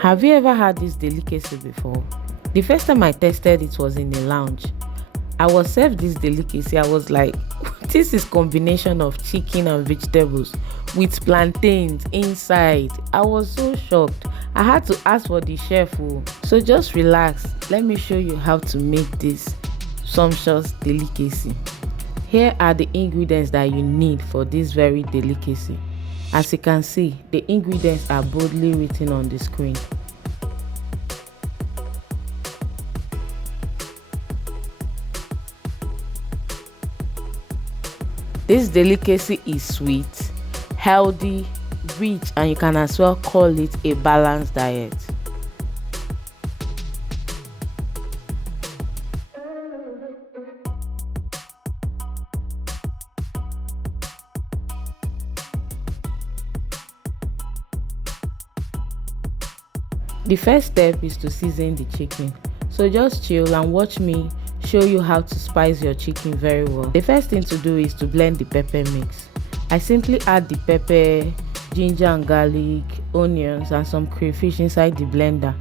Have you ever had this delicacy before? The first time I tested it was in a lounge. I was served this delicacy. I was like, this is combination of chicken and vegetables with plantains inside. I was so shocked. I had to ask for the chef. So just relax. Let me show you how to make this sumptuous delicacy. Here are the ingredients that you need for this very delicacy. As you can see, the ingredients are boldly written on the screen. This delicacy is sweet, healthy, rich, and you can as well call it a balanced diet. The first step is to season the chicken. So just chill and watch me show you how to spice your chicken very well. The first thing to do is to blend the pepper mix. I simply add the pepper, ginger and garlic, onions and some crayfish inside the blender.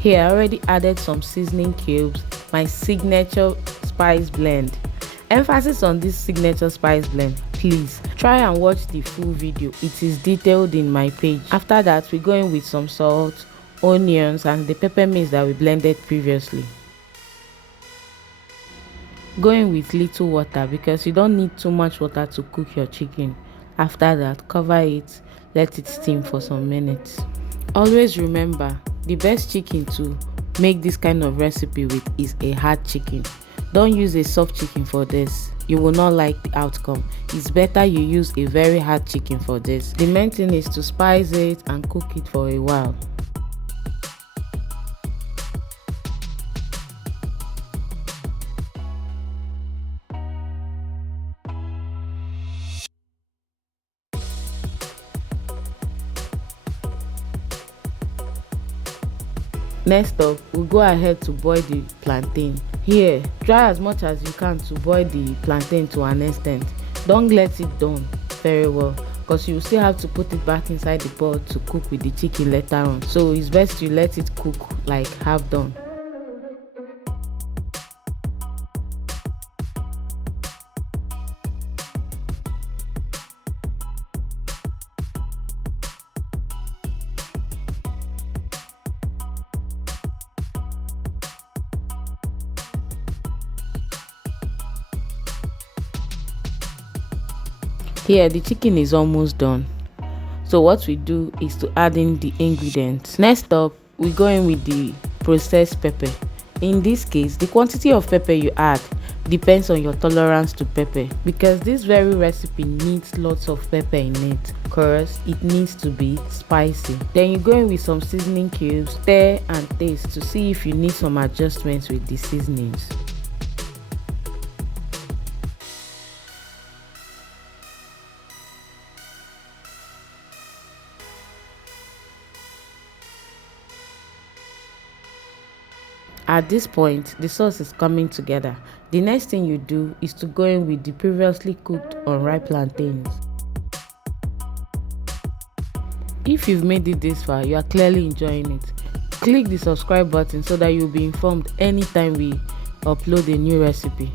Here I already added some seasoning cubes, my signature spice blend. Emphasis on this signature spice blend. Please try and watch the full video. It is detailed in my page. After that, we go in with some salt, onions and the pepper mix that we blended previously. Go in with little water because you don't need too much water to cook your chicken. After that, cover it, let it steam for some minutes. Always remember, the best chicken to make this kind of recipe with is a hard chicken. Don't use a soft chicken for this. You will not like the outcome. It's better you use a very hard chicken for this. The main thing is to spice it and cook it for a while. Next up, we'll go ahead to boil the plantain. Here, try as much as you can to boil the plantain to an extent. Don't let it done very well because you still have to put it back inside the pot to cook with the chicken later on. So it's best you let it cook like half done. Here the chicken is almost done, so what we do is to add in the ingredients. Next up, we go in with the processed pepper. In this case, the quantity of pepper you add depends on your tolerance to pepper, because this very recipe needs lots of pepper in it because it needs to be spicy. Then you go in with some seasoning cubes, stir and taste to see if you need some adjustments with the seasonings. At this point, the sauce is coming together. The next thing you do is to go in with the previously cooked unripe plantains. If you've made it this far, you are clearly enjoying it. Click the subscribe button so that you'll be informed anytime we upload a new recipe.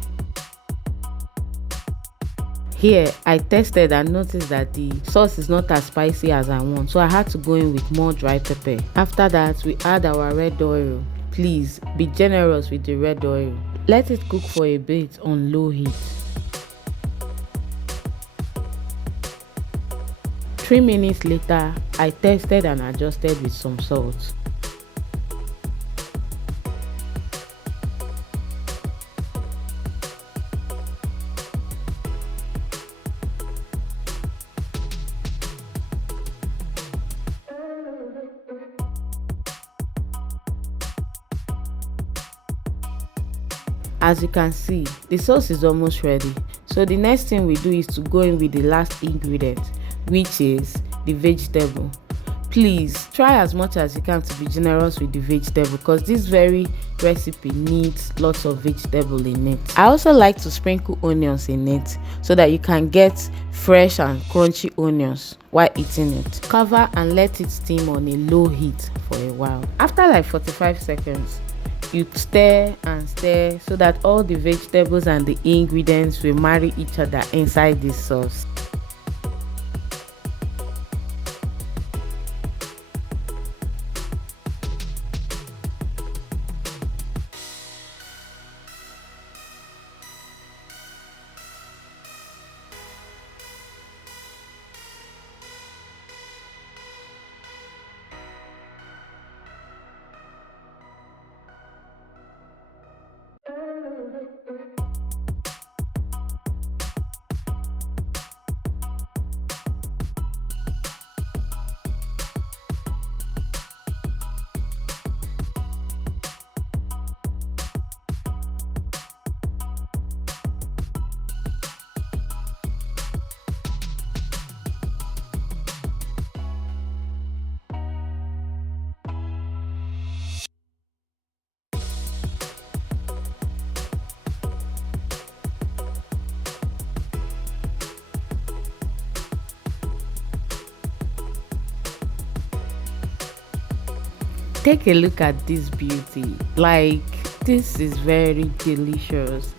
Here, I tested and noticed that the sauce is not as spicy as I want, so I had to go in with more dry pepper. After that, we add our red oil. Please be generous with the red oil. Let it cook for a bit on low heat. 3 minutes later, I tested and adjusted with some salt. As you can see, the sauce is almost ready. So the next thing we do is to go in with the last ingredient, which is the vegetable. Please try as much as you can to be generous with the vegetable, because this very recipe needs lots of vegetable in it. I also like to sprinkle onions in it so that you can get fresh and crunchy onions while eating it. Cover and let it steam on a low heat for a while. After like 45 seconds, you stir and stir so that all the vegetables and the ingredients will marry each other inside this sauce. Take a look at this beauty. Like, this is very delicious.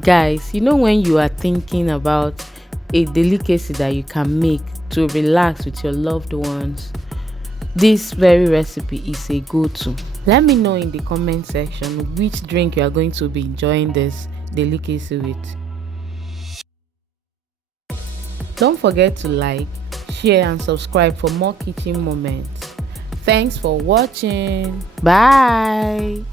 Guys, you know, when you are thinking about a delicacy that you can make to relax with your loved ones, this very recipe is a go-to. Let me know in the comment section which drink you are going to be enjoying this delicacy with. Don't forget to like, share and subscribe for more kitchen moments. Thanks for watching. Bye.